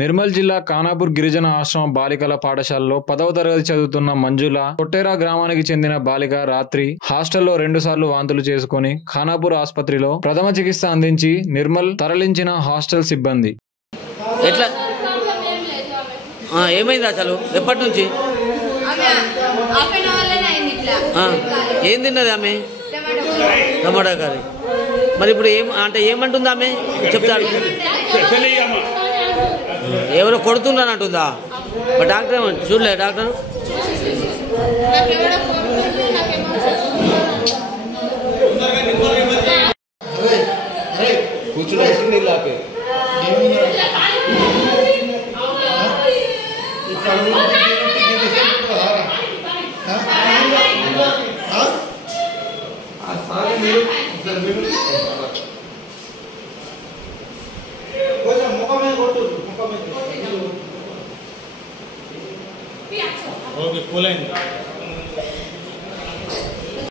నిర్మల్ జిల్లా ఖానాపూర్ గిరిజన ఆశ్రమ బాలికల పాఠశాలలో 10వ తరగతి చదువుతున్న మంజుల కొట్టేరా గ్రామానికి చెందిన బాలిక రాత్రి హాస్టల్లో 2 సార్లు వాంతులు చేసుకుని ఖానాపూర్ ఆసుపత్రిలో ప్రథమ చికిత్స అందించి నిర్మల్ తరలించిన హాస్టల్ సిబ్బంది. ఎట్లా ఏమైంది అసలు ఎప్పటి నుంచి ఏం తిన్నది ఆమె? టమాటా కర్రీ. మరి ఇప్పుడు ఏమంటుంది ఆమె? చెప్తాడు ఎవరో కొడుతున్నాను అంటుందా? మరి డాక్టర్ చూడలే? డాక్టర్ ఓకే కూల్ అయింది.